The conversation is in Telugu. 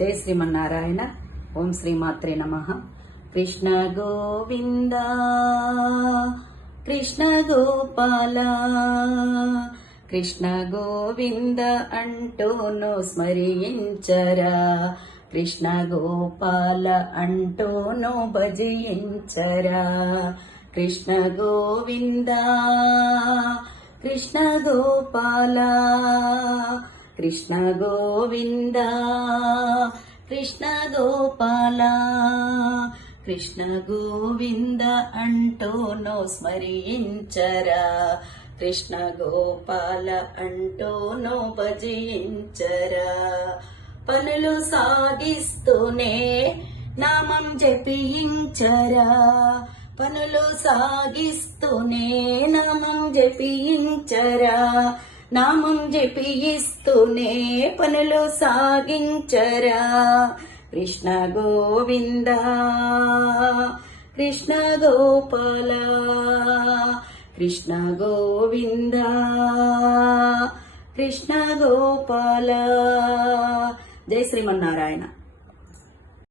జై శ్రీమన్నారాయణ. ఓం శ్రీమాత్రే నమః. కృష్ణ గోవింద కృష్ణ గోపాల కృష్ణ గోవింద అంటూను స్మరించరా, కృష్ణ గోపాల అంటూను భజించరా. కృష్ణ గోవింద కృష్ణ గోపాల కృష్ణ గోవింద కృష్ణ గోపాల కృష్ణ గోవింద అంటూను స్మరించరా, కృష్ణ గోపాల అంటూను భజించరా. పనులు సాగిస్తూనే నామం జపించరా, పనులు సాగిస్తూనే నామం జపించరా. నామం జపిస్తూనే పనులు సాగించరా. కృష్ణ గోవింద కృష్ణ గోపాల కృష్ణ గోవింద కృష్ణ గోపాల. జై శ్రీమన్నారాయణ.